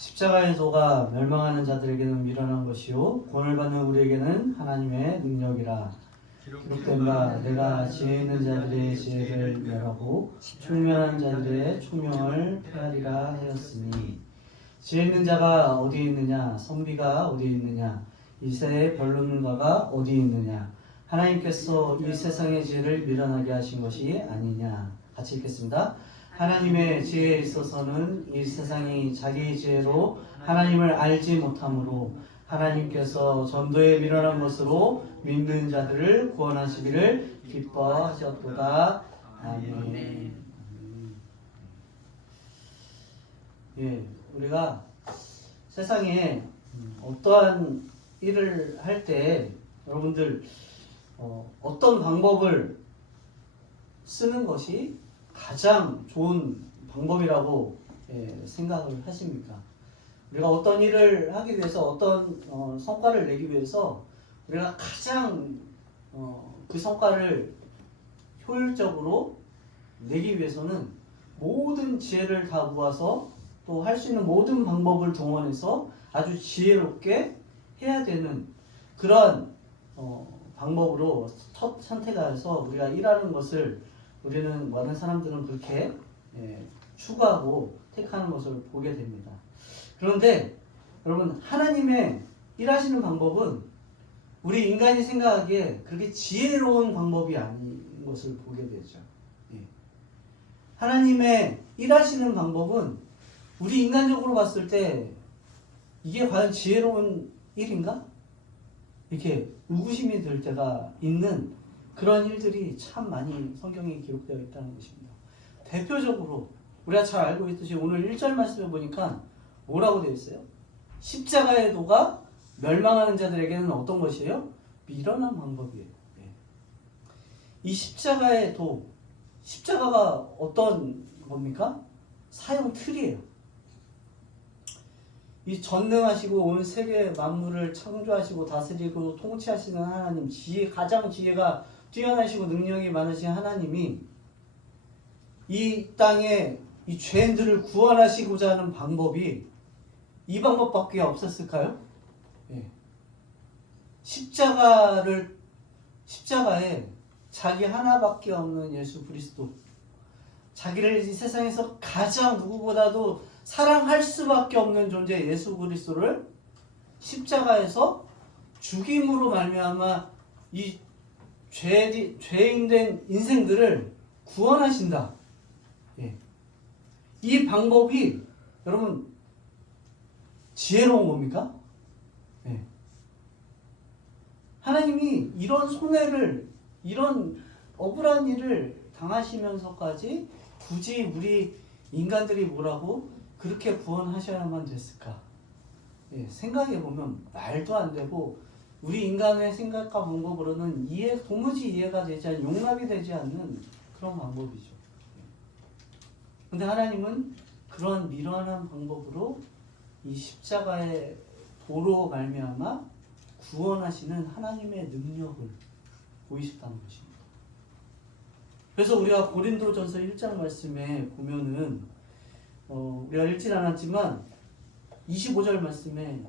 십자가의 도가 멸망하는 자들에게는 미련한 것이요 구원을 받는 우리에게는 하나님의 능력이라. 기록된 바 내가 지혜 있는 자들의 지혜를 멸하고 총명한 자들의 총명을 폐하리라 하였으니, 지혜 있는 자가 어디 있느냐, 선비가 어디 있느냐, 이 세대의 변론가가 어디 있느냐. 하나님께서 이 세상의 지혜를 미련하게 하신 것이 아니냐. 같이 읽겠습니다. 하나님의 지혜에 있어서는 이 세상이 자기의 지혜로 하나님을 알지 못하므로 하나님께서 전도에 미련한 것으로 믿는 자들을 구원하시기를 기뻐하셨도다. 아멘. 예, 우리가 세상에 어떠한 일을 할 때 여러분들 어떤 방법을 쓰는 것이 가장 좋은 방법이라고 생각을 하십니까? 우리가 어떤 일을 하기 위해서 어떤 성과를 내기 위해서 우리가 가장 그 성과를 효율적으로 내기 위해서는 모든 지혜를 다 모아서 또 할 수 있는 모든 방법을 동원해서 아주 지혜롭게 해야 되는 그런 방법으로 첫 선택해서 우리가 일하는 것을 우리는 많은 사람들은 그렇게 추구하고 택하는 것을 보게 됩니다. 그런데 여러분, 하나님의 일하시는 방법은 우리 인간이 생각하기에 그렇게 지혜로운 방법이 아닌 것을 보게 되죠. 하나님의 일하시는 방법은 우리 인간적으로 봤을 때 이게 과연 지혜로운 일인가? 이렇게 의구심이 들 때가 있는 그런 일들이 참 많이 성경에 기록되어 있다는 것입니다. 대표적으로 우리가 잘 알고 있듯이 오늘 1절 말씀에 보니까 뭐라고 되어 있어요? 십자가의 도가 멸망하는 자들에게는 어떤 것이에요? 미련한 방법이에요. 이 십자가의 도, 십자가가 어떤 겁니까? 사형 틀이에요. 이 전능하시고 온 세계 만물을 창조하시고 다스리고 통치하시는 하나님, 가장 지혜가 뛰어나시고 능력이 많으신 하나님이 이 땅에 이 죄인들을 구원하시고자 하는 방법이 이 방법밖에 없었을까요? 십자가에 자기 하나밖에 없는 예수 그리스도, 자기를 이 세상에서 가장 누구보다도 사랑할 수밖에 없는 존재 예수 그리스도를 십자가에서 죽임으로 말미암아 이 죄인된 인생들을 구원하신다. 이 방법이 여러분 지혜로운 겁니까? 하나님이 이런 손해를, 이런 억울한 일을 당하시면서까지 굳이 우리 인간들이 뭐라고 그렇게 구원하셔야만 됐을까? 생각해보면 말도 안 되고 우리 인간의 생각과 방법으로는 도무지 이해가 되지 않는, 용납이 되지 않는 그런 방법이죠. 근데 하나님은 그런 미련한 방법으로 이 십자가의 도로 말미암아 구원하시는 하나님의 능력을 보이셨다는 것입니다. 그래서 우리가 고린도전서 1장 말씀에 보면은 우리가 읽진 않았지만 25절 말씀에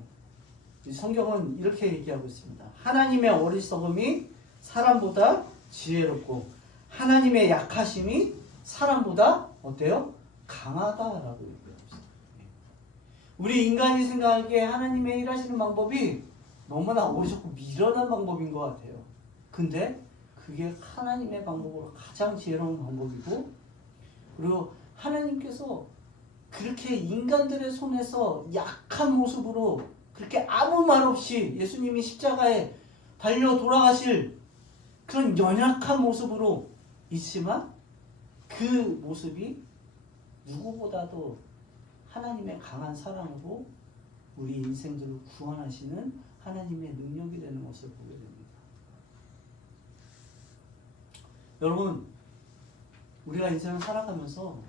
성경은 이렇게 얘기하고 있습니다. 하나님의 어리석음이 사람보다 지혜롭고 하나님의 약하심이 사람보다 어때요? 강하다라고 얘기하고 있습니다. 우리 인간이 생각하기에 하나님의 일하시는 방법이 너무나 어리석고 미련한 방법인 것 같아요. 근데 그게 하나님의 방법으로 가장 지혜로운 방법이고, 그리고 하나님께서 그렇게 인간들의 손에서 약한 모습으로 그렇게 아무 말 없이 예수님이 십자가에 달려 돌아가실 그런 연약한 모습으로 있지만 그 모습이 누구보다도 하나님의 강한 사랑으로 우리 인생들을 구원하시는 하나님의 능력이 되는 것을 보게 됩니다. 여러분, 우리가 인생을 살아가면서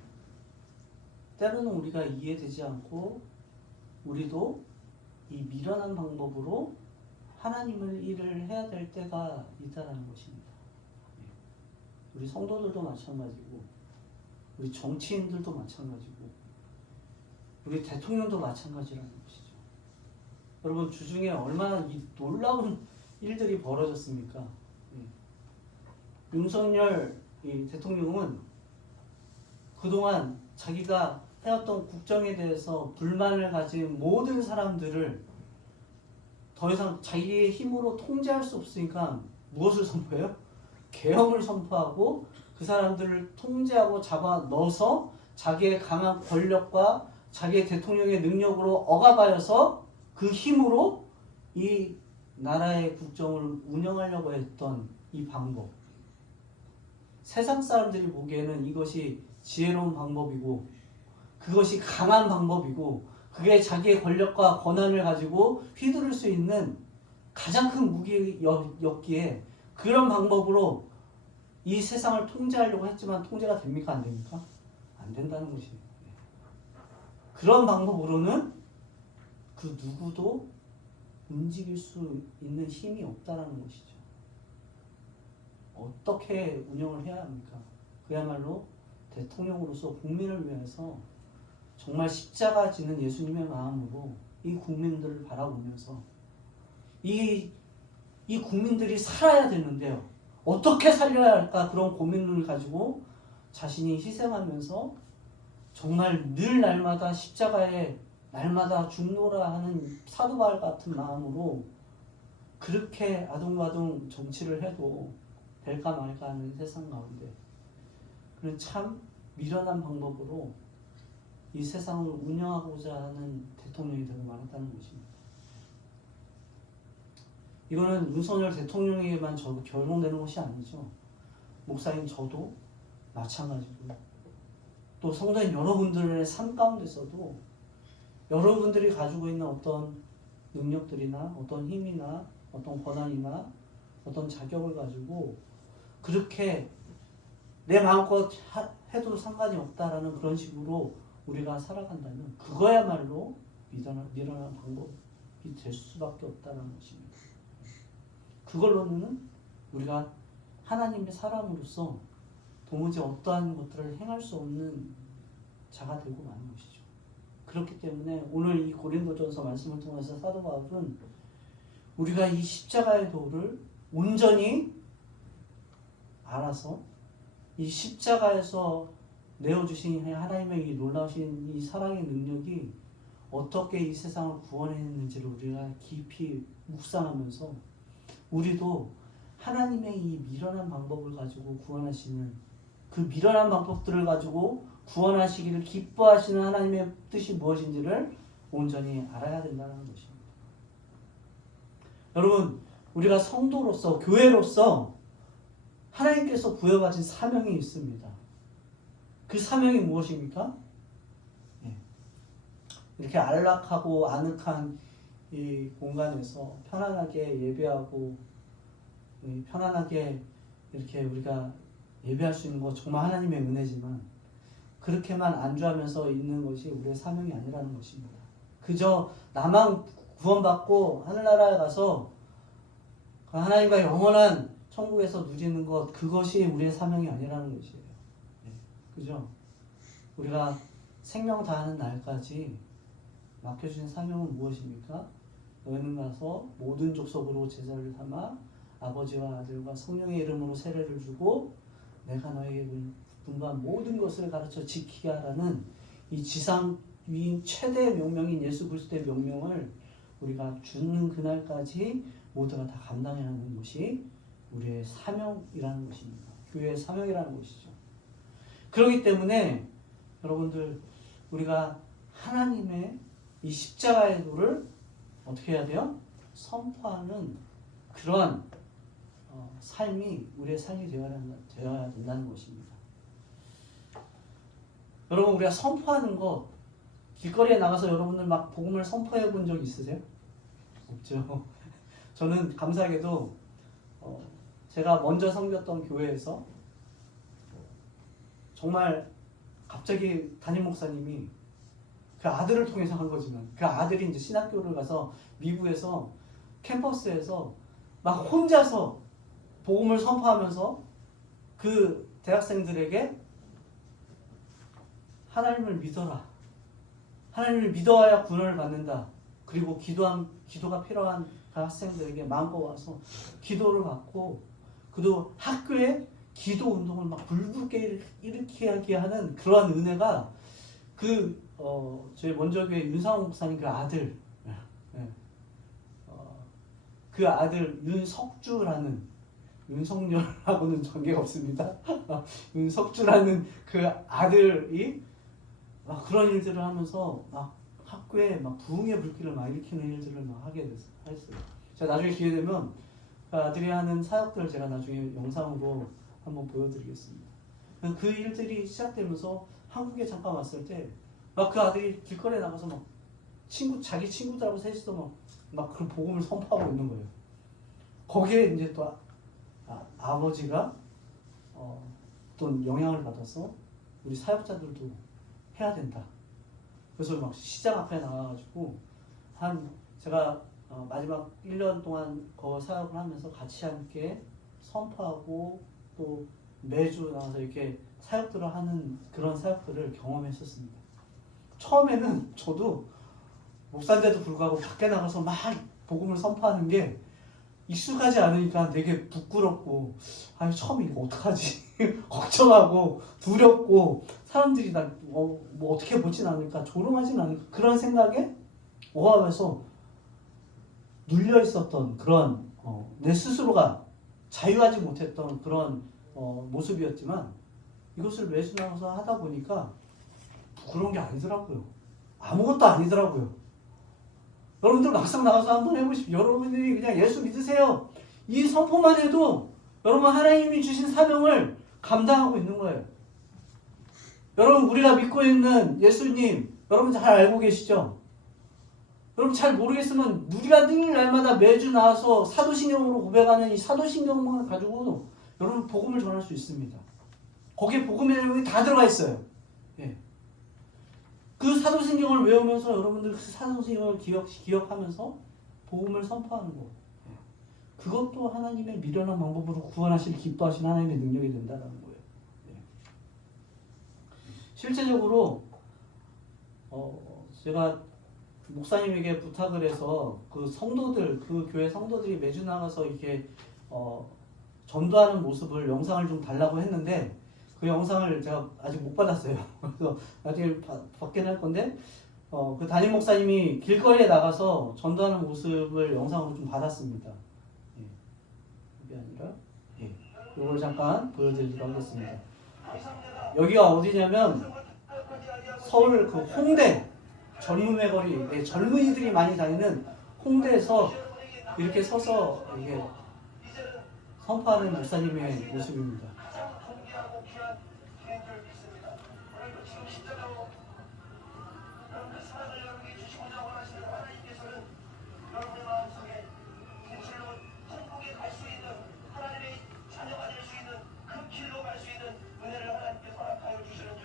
때로는 우리가 이해되지 않고 우리도 이 미련한 방법으로 하나님을 일을 해야 될 때가 있다는 것입니다. 우리 성도들도 마찬가지고 우리 정치인들도 마찬가지고 우리 대통령도 마찬가지라는 것이죠. 여러분 주중에 얼마나 이 놀라운 일들이 벌어졌습니까? 윤석열 이 대통령은 그동안 자기가 해왔던 국정에 대해서 불만을 가진 모든 사람들을 더 이상 자기의 힘으로 통제할 수 없으니까 무엇을 선포해요? 계엄을 선포하고 그 사람들을 통제하고 잡아 넣어서 자기의 강한 권력과 자기의 대통령의 능력으로 억압하여서 그 힘으로 이 나라의 국정을 운영하려고 했던 이 방법. 세상 사람들이 보기에는 이것이 지혜로운 방법이고 그것이 강한 방법이고 그게 자기의 권력과 권한을 가지고 휘두를 수 있는 가장 큰 무기였기에 그런 방법으로 이 세상을 통제하려고 했지만 통제가 됩니까? 안 됩니까? 안 된다는 것이에요. 그런 방법으로는 그 누구도 움직일 수 있는 힘이 없다는 것이죠. 어떻게 운영을 해야 합니까? 그야말로 대통령으로서 국민을 위해서 정말 십자가 지는 예수님의 마음으로 이 국민들을 바라보면서 이 국민들이 살아야 되는데요. 어떻게 살려야 할까 그런 고민을 가지고 자신이 희생하면서 정말 늘 날마다 십자가에 날마다 죽노라 하는 사도 바울 같은 마음으로 그렇게 아둥바둥 정치를 해도 될까 말까 하는 세상 가운데 그는 참 미련한 방법으로 이 세상을 운영하고자 하는 대통령이 되고 말았다는 것입니다. 이거는 윤석열 대통령에게만 적용되는 것이 아니죠. 목사인 저도 마찬가지고요. 또 성도인 여러분들의 삶 가운데서도 여러분들이 가지고 있는 어떤 능력들이나 어떤 힘이나 어떤 권한이나 어떤 자격을 가지고 그렇게 내 마음껏 해도 상관이 없다라는 그런 식으로 우리가 살아간다면 그거야말로 미련한 방법이 될 수밖에 없다는 것입니다. 그걸로는 우리가 하나님의 사람으로서 도무지 어떠한 것들을 행할 수 없는 자가 되고 마는 것이죠. 그렇기 때문에 오늘 이 고린도전서 말씀을 통해서 사도 바울은 우리가 이 십자가의 도를 온전히 알아서 이 십자가에서 내어주신 하나님의 이 놀라우신 이 사랑의 능력이 어떻게 이 세상을 구원했는지를 우리가 깊이 묵상하면서 우리도 하나님의 이 미련한 방법을 가지고 구원하시는 그 미련한 방법들을 가지고 구원하시기를 기뻐하시는 하나님의 뜻이 무엇인지를 온전히 알아야 된다는 것입니다. 여러분, 우리가 성도로서 교회로서 하나님께서 부여받은 사명이 있습니다. 그 사명이 무엇입니까? 이렇게 안락하고 아늑한 이 공간에서 편안하게 예배하고 편안하게 이렇게 우리가 예배할 수 있는 것 정말 하나님의 은혜지만 그렇게만 안주하면서 있는 것이 우리의 사명이 아니라는 것입니다. 그저 나만 구원받고 하늘나라에 가서 하나님과 영원한 천국에서 누리는 것 그것이 우리의 사명이 아니라는 것이에요. 그죠? 우리가 생명 다하는 날까지 맡겨주신 사명은 무엇입니까? 너희는 가서 모든 족속으로 제자를 삼아 아버지와 아들과 성령의 이름으로 세례를 주고 내가 너에게 분부한 모든 것을 가르쳐 지키게 하라는 이 지상 위인 최대 명령인 예수 그리스도의 명령을 우리가 죽는 그날까지 모두가 다 감당해야 하는 것이 우리의 사명이라는 것입니다. 교회의 사명이라는 것이죠. 그렇기 때문에 여러분들 우리가 하나님의 이 십자가의 도를 어떻게 해야 돼요? 선포하는 그러한 삶이 우리의 삶이 되어야 된다는 것입니다. 여러분 우리가 선포하는 것 길거리에 나가서 여러분들 막 복음을 선포해 본 적 있으세요? 없죠. 저는 감사하게도 제가 먼저 섬겼던 교회에서 정말 갑자기 담임 목사님이 그 아들을 통해서 한 거지만 그 아들이 이제 신학교를 가서 미국에서 캠퍼스에서 막 혼자서 복음을 선포하면서 그 대학생들에게 하나님을 믿어라. 하나님을 믿어야 구원을 받는다. 그리고 기도가 필요한 그 학생들에게 마음껏 와서 기도를 받고, 그도 학교에 기도 운동을 막 불붙게 일으키게 하는 그러한 은혜가 저희 원저교회 윤상호 목사님 그 아들, 그 아들 윤석주라는, 윤석열하고는 관계가 없습니다. 윤석주라는 그 아들이 막 그런 일들을 하면서 막 학교에 막 부흥의 불길을 막 일으키는 일들을 막 했어요. 제가 나중에 기회 되면 그 아들이 하는 사역들을 제가 나중에 영상으로 한번 보여드리겠습니다. 그 일들이 시작되면서 한국에 잠깐 왔을 때 막 그 아들이 길거리에 나가서 막 자기 친구들하고 셋이서 막 그런 복음을 선포하고 있는 거예요. 거기에 이제 또 아버지가 또 영향을 받아서 우리 사역자들도 해야 된다. 그래서 막 시장 앞에 나와가지고 제가 마지막 1년 동안 그 사역을 하면서 같이 함께 선포하고 또 매주 나와서 이렇게 사역들을 하는 그런 사역들을 경험했었습니다. 처음에는 저도 목사인데도 불구하고 밖에 나가서 막 복음을 선포하는 게 익숙하지 않으니까 되게 부끄럽고, 처음에 이거 어떡하지? 걱정하고 두렵고, 사람들이 나 뭐 어떻게 보진 않을까, 조롱하진 않을까, 그런 생각에 오하면서 눌려 있었던 그런 내 스스로가 자유하지 못했던 그런 모습이었지만, 이것을 매주 나가서 하다 보니까 부끄러운 게 아니더라고요. 아무것도 아니더라고요. 여러분들 막상 나가서 한번 해보십시오. 여러분들이 그냥 예수 믿으세요. 이 선포만 해도 여러분 하나님이 주신 사명을 감당하고 있는 거예요. 여러분 우리가 믿고 있는 예수님 여러분 잘 알고 계시죠? 여러분 잘 모르겠으면 우리가 늘 날마다 매주 나와서 사도신경으로 고백하는 이 사도신경만 가지고 여러분 복음을 전할 수 있습니다. 거기에 복음의 내용이 다 들어가 있어요. 예. 그 사도신경을 외우면서 여러분들 그 사도신경을 기억하면서 복음을 선포하는 거. 그것도 하나님의 미련한 방법으로 구원하실 기뻐하신 하나님의 능력이 된다는 거예요. 실제적으로 제가 목사님에게 부탁을 해서 그 성도들, 그 교회 성도들이 매주 나가서 이렇게 전도하는 모습을 영상을 좀 달라고 했는데 그 영상을 제가 아직 못 받았어요. 그래서 나중에 받게 할 건데 그 담임 목사님이 길거리에 나가서 전도하는 모습을 영상으로 좀 받았습니다. 그게 아니라 이걸 잠깐 보여드리도록 하겠습니다. 여기가 어디냐면 서울 그 홍대 젊음의 거리, 젊은이들이 많이 다니는 홍대에서 이렇게 서서 이게 선포하는 목사님의 모습입니다.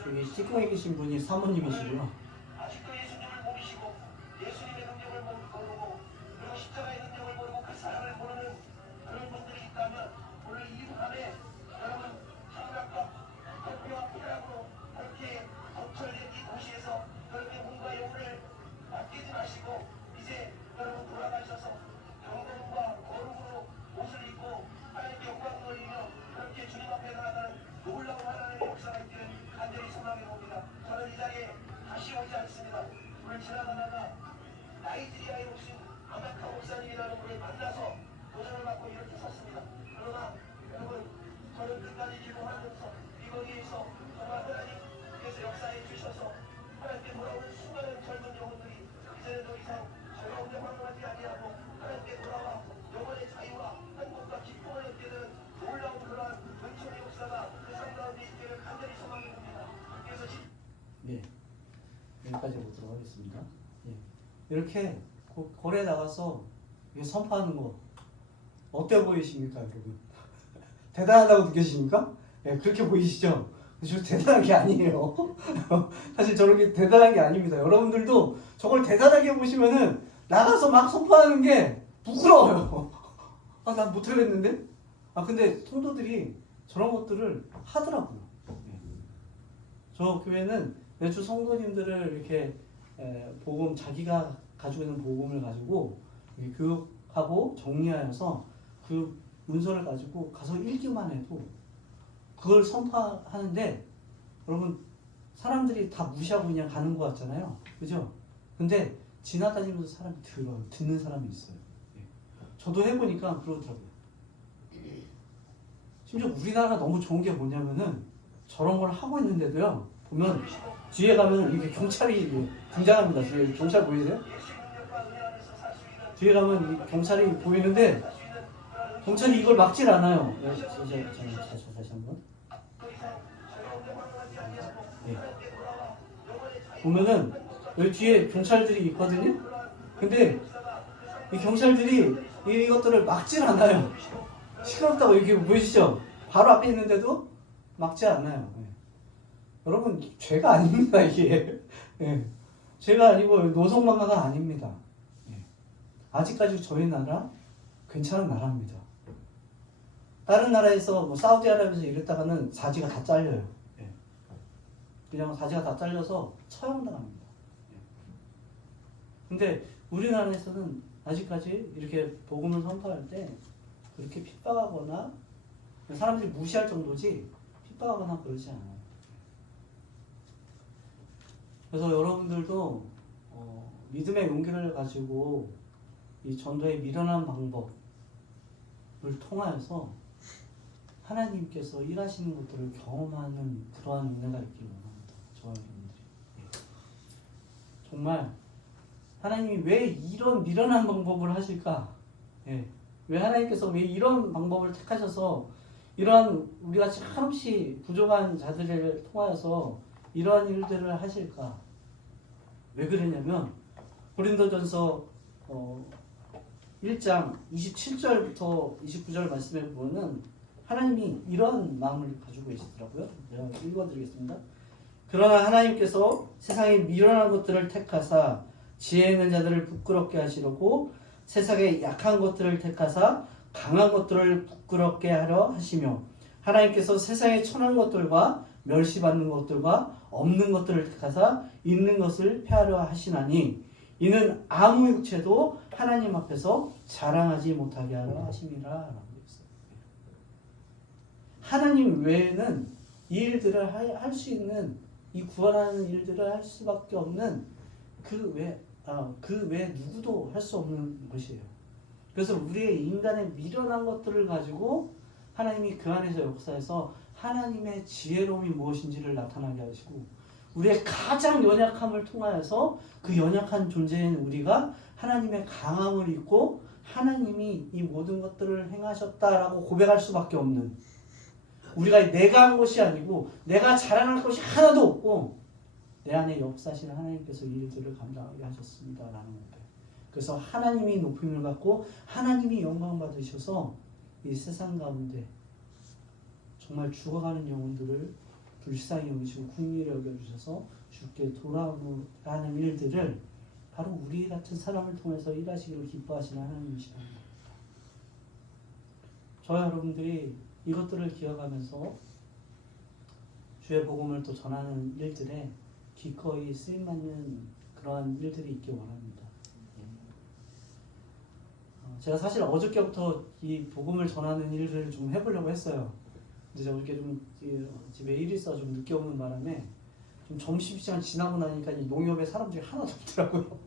여기 찍고 계신 분이 사모님이시고요. 아직도 예수님을 모르시고 예수님의 능력을 모르고 그리고 십자가의 능력을 모르고 그 사랑을 모르는 그런 분들이 있다면 오늘 이 밤에 여러분 한각과 대표와 피라고 그렇게 덮쳐진 이 도시에서 여러분의 몸과 영혼을 맡기지 마시고 이제 여러분 돌아가셔서 경건과 거룩으로 옷을 입고 하나님께 영광 돌리며 그렇게 주님 앞에 나아가는 놀라운 하나님의 역사가 있기를 간절히 소망해 봅니다. 저는 이 자리에 다시 오지 않습니다. 오늘 지나가다가 나이지리아에 오신 아마카 목사님이라는 분을 만나서 도전을 받고 이렇게 섰습니다. 그러나 여러분 저는 끝까지 기도하면서 이 거리에서 정말 하나님께서 역사해 주셔서 하나님께 돌아오는 수많은 젊은 영혼들이 이제는 더 이상 제가 혼자 방황하지 아니하고 하나님께 돌아와 영혼의 자유와 행복과 기쁨을 얻게 되는 놀라운 그러한 은총의 역사가 그 삶 가운데 있기를 간절히 소망해 봅니다. 그래서 여기까지 보도록 하겠습니다. 이렇게 거리에 나가서 선포하는 거 어때 보이십니까, 여러분? 대단하다고 느껴지십니까? 그렇게 보이시죠? 저 대단한 게 아니에요. 사실 저렇게 대단한 게 아닙니다. 여러분들도 저걸 대단하게 보시면은 나가서 막 선포하는 게 부끄러워요. 난 못하겠는데? 근데 성도들이 저런 것들을 하더라고요. 저 교회는 매주 성도님들을 이렇게 복음 자기가 가지고 있는 복음을 가지고 교육하고 정리하여서 그 문서를 가지고 가서 읽기만 해도 그걸 선포하는데 여러분 사람들이 다 무시하고 그냥 가는 것 같잖아요. 그죠? 근데 지나다니면서 사람이 들어요. 듣는 사람이 있어요. 저도 해보니까 그러더라고요. 심지어 우리나라가 너무 좋은 게 뭐냐면은 저런 걸 하고 있는데도요. 보면 뒤에 가면 이렇게 경찰이 등장합니다. 뒤에 경찰 보이세요? 뒤에 가면 이 경찰이 보이는데 경찰이 이걸 막질 않아요. 다시 한번. 보면은 여기 뒤에 경찰들이 있거든요. 근데 이 경찰들이 이것들을 막질 않아요. 시끄럽다고 이렇게 보이시죠? 바로 앞에 있는데도 막지 않아요. 여러분 죄가 아닙니다 이게. 죄가 아니고 노성방가가 아닙니다. 아직까지 저희 나라 괜찮은 나라입니다. 다른 나라에서 뭐 사우디아라비아에서 이랬다가는 사지가 다 잘려요. 그냥 사지가 다 잘려서 처형당합니다. 근데 우리나라에서는 아직까지 이렇게 복음을 선포할 때 그렇게 핍박하거나 사람들이 무시할 정도지 핍박하거나 그러지 않아요. 그래서 여러분들도 믿음의 용기를 가지고 이 전도에 미련한 방법을 통하여서 하나님께서 일하시는 것들을 경험하는 그러한 은혜가 있기를 원합니다. 저와 여러분들이. 정말 하나님이 왜 이런 미련한 방법을 하실까? 왜 하나님께서 왜 이런 방법을 택하셔서 이러한 우리같이 한없이 부족한 자들을 통하여서 이러한 일들을 하실까? 왜 그러냐면 고린도전서 1장 27절부터 29절 말씀에 보면은 하나님이 이런 마음을 가지고 계시더라고요. 제가 읽어드리겠습니다. 그러나 하나님께서 세상에 미련한 것들을 택하사 지혜 있는 자들을 부끄럽게 하시려고 세상에 약한 것들을 택하사 강한 것들을 부끄럽게 하려 하시며 하나님께서 세상에 천한 것들과 멸시받는 것들과 없는 것들을 택하사 있는 것을 폐하려 하시나니 이는 아무 육체도 하나님 앞에서 자랑하지 못하게 하려 하심이라 라고 했어요. 하나님 외에는 이 일들을 할 수 있는 이 구원하는 일들을 할 수밖에 없는 그 외 누구도 할 수 없는 것이에요. 그래서 우리의 인간의 미련한 것들을 가지고 하나님이 그 안에서 역사해서 하나님의 지혜로움이 무엇인지를 나타나게 하시고 우리의 가장 연약함을 통하여서 그 연약한 존재인 우리가 하나님의 강함을 입고 하나님이 이 모든 것들을 행하셨다라고 고백할 수밖에 없는 우리가 내가 한 것이 아니고 내가 자랑할 것이 하나도 없고 내 안에 역사하시는 하나님께서 이 일들을 감당하게 하셨습니다라는 거예요. 그래서 하나님이 높임을 받고 하나님이 영광 받으셔서 이 세상 가운데 정말 죽어가는 영혼들을 불쌍히 여기시고 긍휼히 여겨주셔서 주께 돌아오는 일들을 바로 우리 같은 사람을 통해서 일하시기를 기뻐하시는 하나님이시랍니다. 저와 여러분들이 이것들을 기억하면서 주의 복음을 또 전하는 일들에 기꺼이 쓰임받는 그러한 일들이 있기 원합니다. 제가 사실 어저께부터 이 복음을 전하는 일을 좀 해보려고 했어요. 근데 제가 어저께 좀 집에 일이 있어 좀 늦게 오는 바람에 좀 점심시간 지나고 나니까 이 농협에 사람들이 하나도 없더라고요.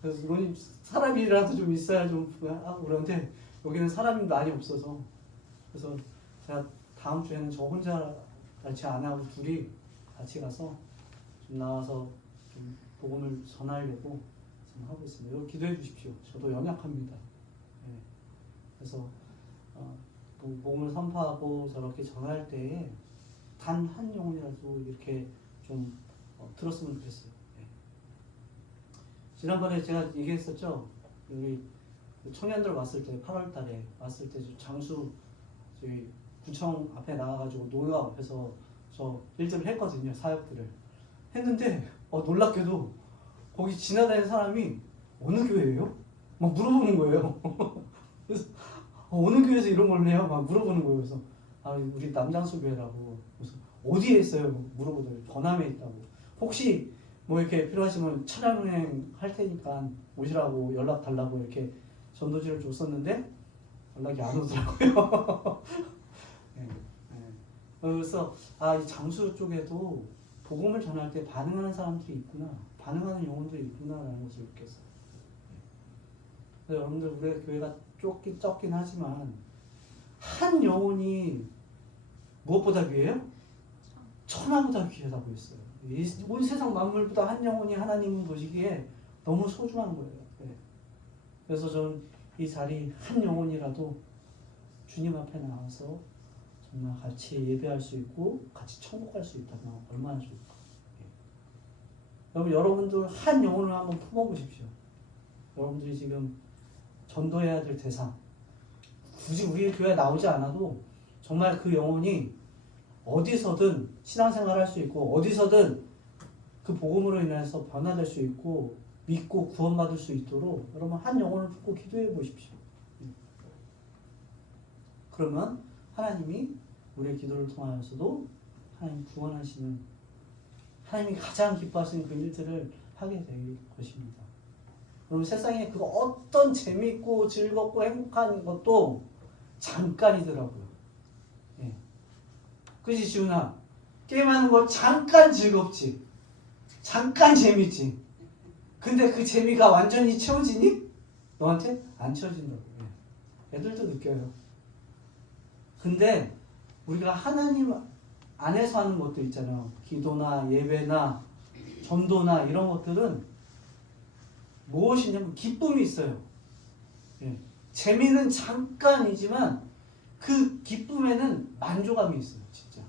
그래서 이건 사람이라도 좀 있어야 좀 하고 그러는데 여기는 사람이 많이 없어서 그래서 제가 다음 주에는 저 혼자 같이 아내하고 둘이 같이 가서 좀 나와서 좀 복음을 전하려고 지금 하고 있습니다. 여러분 기도해 주십시오. 저도 연약합니다. 그래서 복음을 선포하고 저렇게 전할 때에 단 한 영혼이라도 이렇게 좀 들었으면 좋겠어요. 지난번에 제가 얘기했었죠. 우리 청년들 왔을 때 8월 달에 왔을 때 장수 저희 구청 앞에 나와가지고 농협 앞에서 저 일들을 했거든요. 사역들을 했는데 놀랍게도 거기 지나다니는 사람이 어느 교회예요? 막 물어보는 거예요. 그래서 어느 교회에서 이런 걸 해요? 막 물어보는 거예요. 그래서 우리 남장수 교회라고. 그래서 어디에 있어요? 물어보더라고요. 전남에 있다고. 혹시 뭐 이렇게 필요하시면 차량운행 할 테니까 오시라고 연락 달라고 이렇게 전도지를 줬었는데 연락이 안 오더라고요. 네, 네. 그래서 이 장수 쪽에도 복음을 전할 때 반응하는 사람들이 있구나, 반응하는 영혼들이 있구나라는 것을 느꼈어요. 그래서 여러분들 우리 교회가 적긴 하지만 한 영혼이 무엇보다 귀해요? 천하보다 귀하다고 했어요. 온 세상 만물보다 한 영혼이 하나님은 보시기에 너무 소중한 거예요. 네. 그래서 저는 이 자리 한 영혼이라도 주님 앞에 나와서 정말 같이 예배할 수 있고 같이 천국 갈 수 있다면 얼마나 좋을까. 네. 여러분들 한 영혼을 한번 품어보십시오. 여러분들이 지금 전도해야 될 대상, 굳이 우리 교회에 나오지 않아도 정말 그 영혼이 어디서든 신앙생활 할 수 있고 어디서든 그 복음으로 인해서 변화될 수 있고 믿고 구원받을 수 있도록 여러분 한 영혼을 품고 기도해 보십시오. 그러면 하나님이 우리의 기도를 통하여서도 하나님 구원하시는, 하나님이 가장 기뻐하시는 그 일들을 하게 될 것입니다. 그럼 세상에 그 어떤 재미있고 즐겁고 행복한 것도 잠깐이더라고요. 예. 그치 지훈아? 게임하는 거 잠깐 즐겁지, 잠깐 재밌지. 근데 그 재미가 완전히 채워지니? 너한테 안 채워진다고. 예. 애들도 느껴요. 근데 우리가 하나님 안에서 하는 것들 있잖아요. 기도나 예배나 전도나 이런 것들은 무엇이냐면 기쁨이 있어요. 예. 재미는 잠깐이지만 그 기쁨에는 만족감이 있어요. 진짜.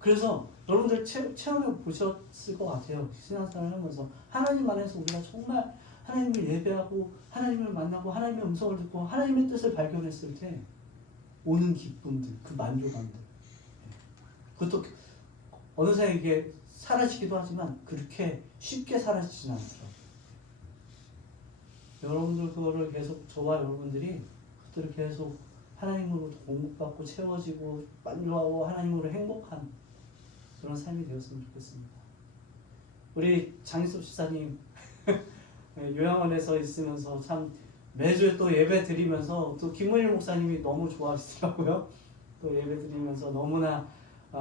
그래서 여러분들 체험해 보셨을 것 같아요. 신앙생활을 하면서 하나님 안에서 우리가 정말 하나님을 예배하고 하나님을 만나고 하나님의 음성을 듣고 하나님의 뜻을 발견했을 때 오는 기쁨들, 그 만족감들. 그것도 어느새 이게 사라지기도 하지만 그렇게 쉽게 사라지지는 않더라고요. 여러분들 그거를 계속 저와 여러분들이 그들을 계속 하나님으로 공급받고 채워지고 만족하고 하나님으로 행복한 그런 삶이 되었으면 좋겠습니다. 우리 장희섭 집사님 요양원에서 있으면서 참 매주 또 예배 드리면서 또 김문일 목사님이 너무 좋아하시더라고요. 또 예배 드리면서 너무나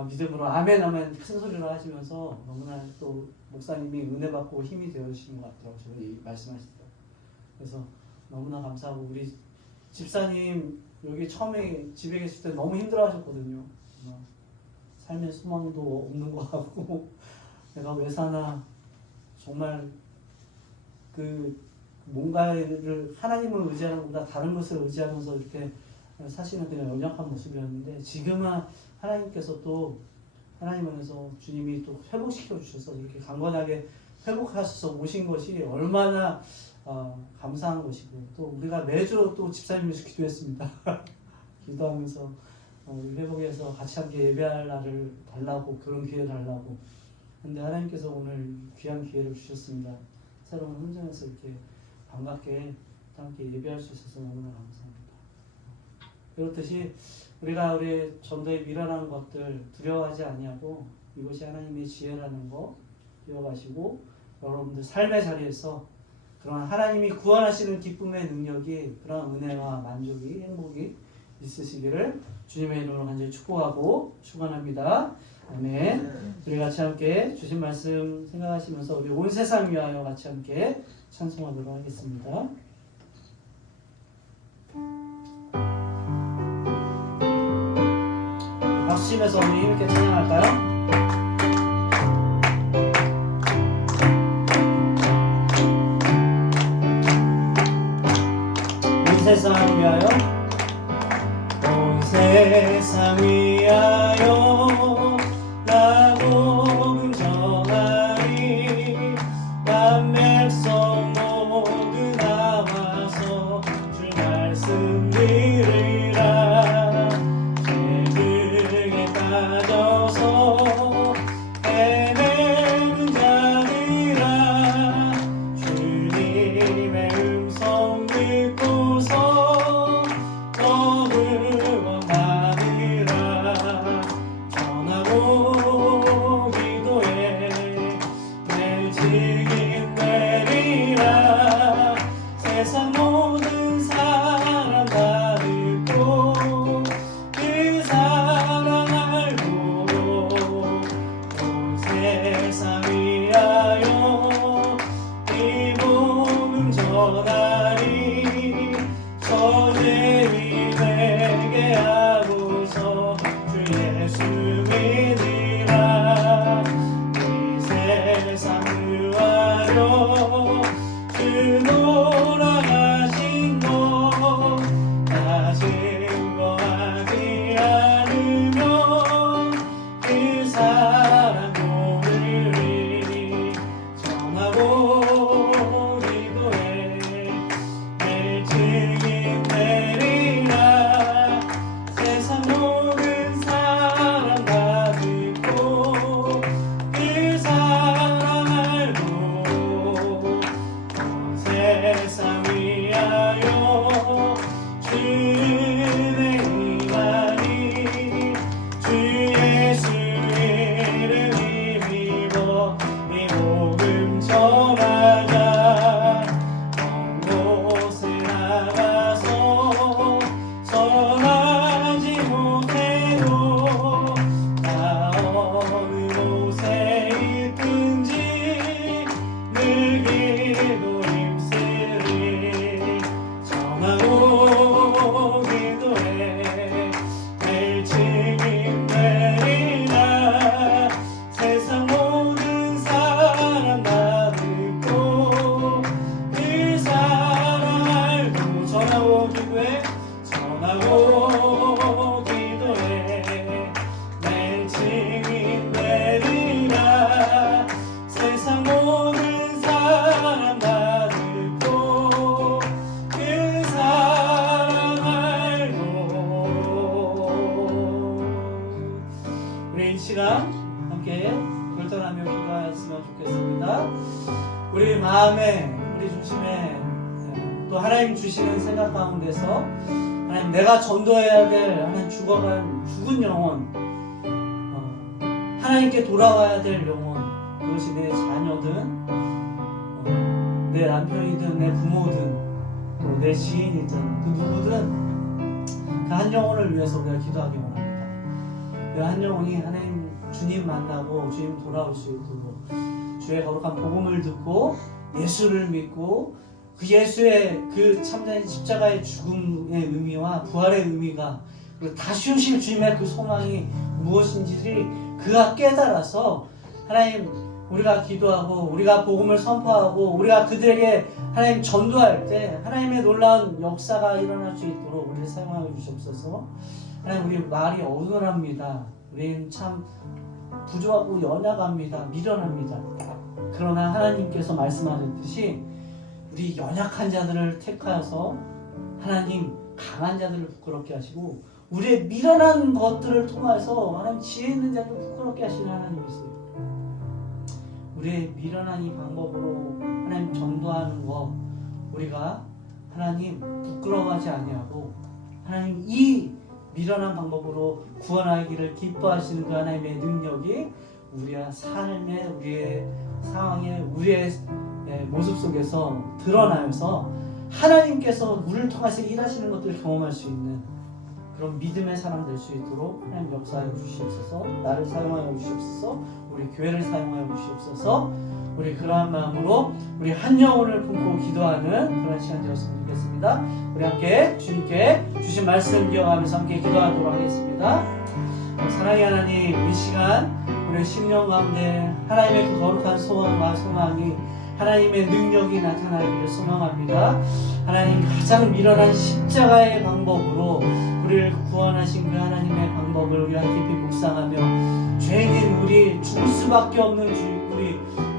믿음으로 아멘 아멘 큰 소리로 하시면서 너무나 또 목사님이 은혜 받고 힘이 되어주시는 것 같더라고요. 저희 말씀하실 때. 그래서 너무나 감사하고 우리 집사님 여기 처음에 집에 계실 때 너무 힘들어하셨거든요. 삶의 소망도 없는 것 같고 내가 왜 사나 정말 그 뭔가를 하나님을 의지하는 것보다 다른 것을 의지하면서 이렇게 사실은 그냥 연약한 모습이었는데 지금은 하나님께서 또 하나님 안에서 주님이 또 회복시켜 주셔서 이렇게 강건하게 회복하셔서 오신 것이 얼마나 감사한 것이고 또 우리가 매주 또 집사님 위해서 기도했습니다. 기도하면서 우리 회복해서 같이 함께 예배할 날을 달라고 그런 기회를 달라고 근데 하나님께서 오늘 귀한 기회를 주셨습니다. 새로운 현장에서 이렇게 반갑게 함께 예배할 수 있어서 너무나 감사합니다. 그렇듯이 우리가 우리 전도에 미련한 것들 두려워하지 아니하고 이것이 하나님의 지혜라는 거 기억하시고 여러분들 삶의 자리에서 그런 하나님이 구원하시는 기쁨의 능력이 그런 은혜와 만족이 행복이 있으시기를 주님의 이름으로 간절히 축복하고 축원합니다. 아멘. 우리 같이 함께 주신 말씀 생각하시면서 우리 온 세상 위하여 같이 함께 찬송하도록 하겠습니다. 박수 치면서 우리 힘있게 찬양할까요? 온 세상 위하여 온 세상 위하여 나 복음 전하리 만 백성 모두 나와서 주 말씀 들으라 죄등에 빠져서 헤매는 자들아 주님의 음성 듣고서 얻으원 받으라 전하리 전쟁이 되게 하고서 주 예수 믿으라 이 세상 구하려 주 돌아가신 것 다 증거하지 않으면 그 사랑 모르리 정하고 기도해 내 증인 내리라 세상 모든 사람 다 듣고 그 사랑 알고 세상 위하여 주의 임하니 주 예수 이름이 믿어 이 복음 전하자 먼 곳에 나가서 전하지 못해도 나 어느 곳에 있든지 늘 기도 힘쓰리 정하고 기도해 내 증인 되리라 세상 모든 사람 다 듣고 그 사랑 알고 전하고 기도해 전하고 기도해 내 증인 되리라 세상 모든 사람 다 듣고 그 사랑 알고 우리 이 시간 함께 결단하며 기도하였으면 좋겠습니다. 우리 마음에 우리 중심에 또 하나님 주시는 생각 가운데서 하나님 내가 전도해야 될 하나님 죽은 영혼 하나님께 돌아와야 될 영혼 그것이 내 자녀든 내 남편이든 내 부모든 또 내 지인이든 그 누구든 그 한 영혼을 위해서 우리가 기도하기 원합니다. 그 한 영혼이 하나님 주님 만나고 주님 돌아올 수 있도록 주의 거룩한 복음을 듣고 예수를 믿고 그 예수의 그 참된 십자가의 죽음의 의미와 부활의 의미가 그리고 다시 오실 주님의 그 소망이 무엇인지를 그가 깨달아서 하나님 우리가 기도하고 우리가 복음을 선포하고 우리가 그들에게 하나님 전도할 때 하나님의 놀라운 역사가 일어날 수 있도록 우리를 사용하여 주시옵소서. 하나님 우리 말이 어눌합니다. 우리는 참 부족하고 연약합니다. 미련합니다. 그러나 하나님께서 말씀하셨듯이 우리 연약한 자들을 택하여서 하나님 강한 자들을 부끄럽게 하시고 우리의 미련한 것들을 통해서 하나님 지혜 있는 자들을 부끄럽게 하시는 하나님이세요. 우리의 미련한 이 방법으로 하나님 전도하는 것 우리가 하나님 부끄러워하지 아니하고 하나님 이 미련한 방법으로 구원하기를 기뻐하시는 그 하나님의 능력이 우리의 삶에 우리의 상황에 우리의 모습 속에서 드러나면서 하나님께서 우리를 통해서 일하시는 것들을 경험할 수 있는 그런 믿음의 사람 될 수 있도록 하나님 역사하여 주시옵소서. 나를 사용하여 주시옵소서. 우리 교회를 사용하여 주시옵소서. 우리 그러한 마음으로 우리 한 영혼을 품고 기도하는 그런 시간 되었으면 좋겠습니다. 우리 함께 주님께 주신 말씀 기억하면서 함께 기도하도록 하겠습니다. 사랑의 하나님, 이 시간 우리의 심령 가운데 하나님의 그 거룩한 소원과 소망이 하나님의 능력이 나타나기를 소망합니다. 하나님 가장 미련한 십자가의 방법으로 우리를 구원하신 그 하나님의 방법을 우리가 깊이 묵상하며 죄인인 우리 죽을 수밖에 없는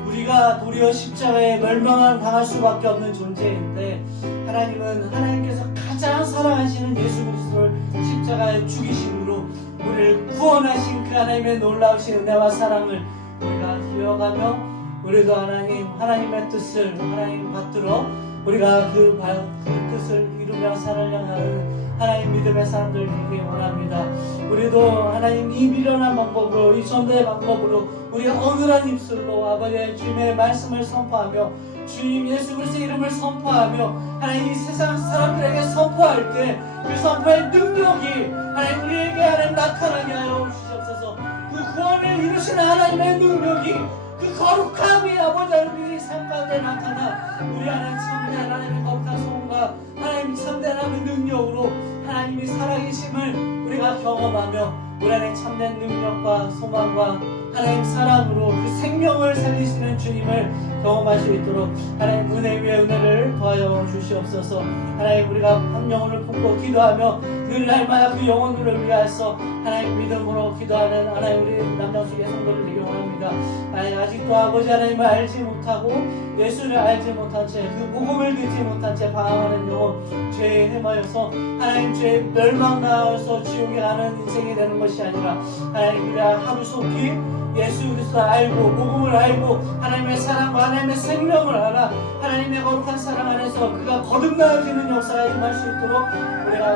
우리가 도리어 십자가에 멸망당할 수밖에 없는 존재인데 하나님은 하나님께서 가장 사랑하시는 예수 그리스도를 십자가에 죽이심으로 우리를 구원하신 그 하나님의 놀라우신 은혜와 사랑을 우리가 기억하며 우리도 하나님의 뜻을 하나님 받들어 우리가 그 뜻을 이루며 살을 향하는 하나님 믿음의 사람들 되기 원합니다. 우리도 하나님 이 미련한 방법으로 이 전도의 방법으로 우리의 어눌한 입술로 아버지의 주님의 말씀을 선포하며 주님 예수 그리스도의 이름을 선포하며 하나님 이 세상 사람들에게 선포할 때 그 선포의 능력이 하나님 우리에게 하나님 나타나게 하여 주시옵소서. 그 구원을 이루시는 하나님의 능력이 그 거룩함이 아버지 우리 삶 가운데 나타나 우리 안에 참된 하나님의 거룩한 소원과 하나님이 참된 하나님의 능력으로 하나님이 살아계심을 우리가 경험하며 우리 안에 참된 능력과 소망과 하나님 사랑으로 그 생명을 살리시는 주님을 경험할 수 있도록 하나님 은혜 위에 은혜를 더하여 주시옵소서. 하나님 우리가 한 영혼을 품고 기도하며 늘 날마다 그 영혼들을 위하여서 하나님 믿음으로 기도하는 하나님 우리 남장숙의 성도를 기원합니다. 하나님 아직도 아버지 하나님을 알지 못하고 예수를 알지 못한 채 그 복음을 듣지 못한 채 방황하는 영혼 죄에 헤매여서 하나님 죄에 멸망당하여서 지옥에 가는 인생이 되는 것이 아니라 하나님 우리가 하루속히 예수 그리스도를 알고 복음을 알고 하나님의 사랑과 하나님의 생명을 알아 하나님의 거룩한 사랑 안에서 그가 거듭나어지는 역사가 임할 수 있도록 우리가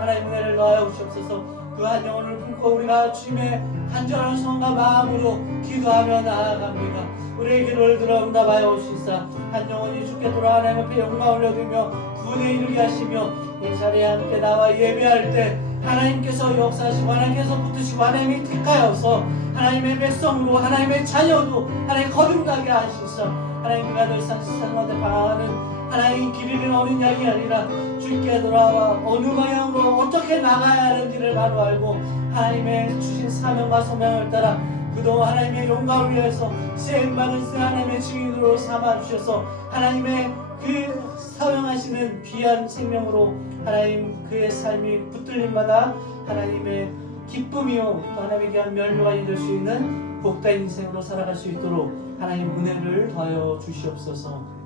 하나님의 은혜를 넣어 주시옵소서. 그 한 영혼을 품고 우리가 주님의 간절한 손과 마음으로 기도하며 나아갑니다. 우리의 기도를 들어 응답하여 주시사 한 영혼이 주께 돌아 하나님 앞에 영광 올려드리며 구원에 이르게 하시며 이 자리에 함께 나와 예배할 때 하나님께서 역사하시고 하나님께서 붙으시고 하나님이 택하여서 하나님의 백성으로 하나님의 자녀도 하나님 거듭나게 하시사 하나님 그가 더 이상 세상 가운데 방황하는 하나님 길 잃은 어린 양이 아니라 주께 돌아와 어느 방향으로 어떻게 나가야 하는지를 바로 알고 하나님의 주신 사명과 소명을 따라 그동안 하나님의 영광을 위해서 쓰임받은 하나님의 증인으로 삼아주셔서 하나님의 그 사용하시는 귀한 생명으로 하나님 그의 삶이 붙들림마다 하나님의 기쁨이요 하나님의 귀한 멸류관이 될 수 있는 복된 인생으로 살아갈 수 있도록 하나님 은혜를 더하여 주시옵소서.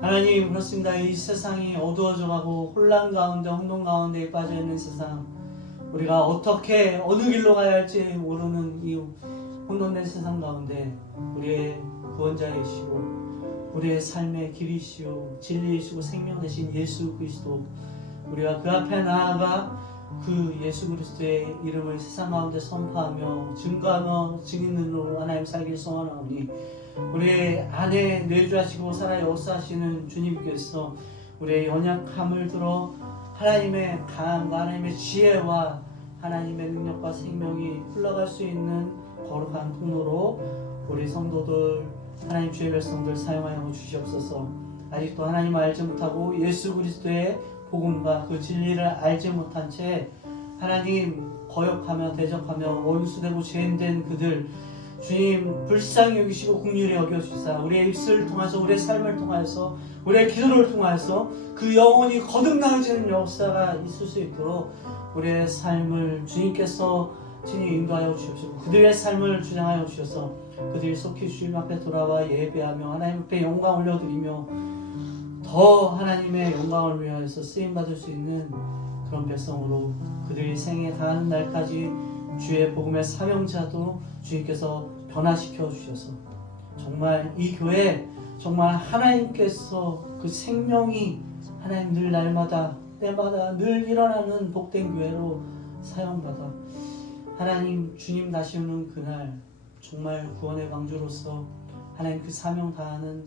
하나님 그렇습니다. 이 세상이 어두워져가고 혼란 가운데 혼돈 가운데 빠져있는 세상 우리가 어떻게 어느 길로 가야 할지 모르는 이 혼돈된 세상 가운데 우리의 구원자이시고 우리의 삶의 길이시오 진리이시고 생명 되신 예수 그리스도 우리가 그 앞에 나아가 그 예수 그리스도의 이름을 세상 가운데 선포하며 증거하며 증인으로 하나님 살길 소원하오니 우리의 안에 내주하시고 살아 역사하시는 주님께서 우리의 연약함을 들어 하나님의 강함과 하나님의 지혜와 하나님의 능력과 생명이 흘러갈 수 있는 거룩한 통로로 우리 성도들 하나님 주의 백성들 사용하여 주시옵소서. 아직도 하나님을 알지 못하고 예수 그리스도의 복음과 그 진리를 알지 못한 채 하나님 거역하며 대적하며 원수되고 죄인된 그들 주님 불쌍히 여기시고 긍휼히 여겨주시사 우리의 입술을 통해서 우리의 삶을 통해서 우리의 기도를 통해서 그 영혼이 거듭나어지는 역사가 있을 수 있도록 우리의 삶을 주님께서 친히 인도하여 주시옵시고 그들의 삶을 주장하여 주셔서 그들이 속히 주님 앞에 돌아와 예배하며 하나님 앞에 영광 올려드리며 더 하나님의 영광을 위하여서 쓰임받을 수 있는 그런 백성으로 그들이 생에 다하는 날까지 주의 복음의 사명자도 주님께서 변화시켜 주셔서 정말 이 교회 정말 하나님께서 그 생명이 하나님 늘 날마다 때마다 늘 일어나는 복된 교회로 사용받아 하나님 주님 다시 오는 그날 정말 구원의 왕주로서 하나님 그 사명 다하는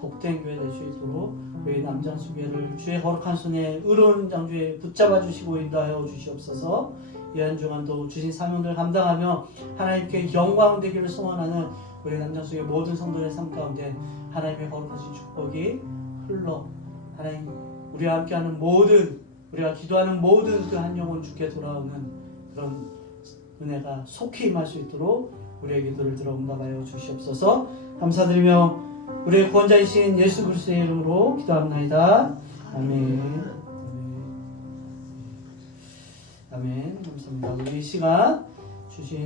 복된 교회 될 수 있도록 우리 남장수교회를 주의 거룩한 손에 의로운 장주에 붙잡아 주시고 인도하여 주시옵소서. 이 한 주간도 주신 사명들을 감당하며 하나님께 영광 되기를 소원하는 우리 남장수교회 모든 성도의 삶 가운데 하나님의 거룩하신 축복이 흘러 하나님 우리와 함께하는 모든 우리가 기도하는 모든 그 한 영혼 주께 돌아오는 그런 은혜가 속히 임할 수 있도록 우리의 기도를 들어 응답하여 주시옵소서. 감사드리며 우리의 구원자이신 예수 그리스도의 이름으로 기도합나이다. 아멘. 아멘. 감사합니다. 우리 이 시간 주신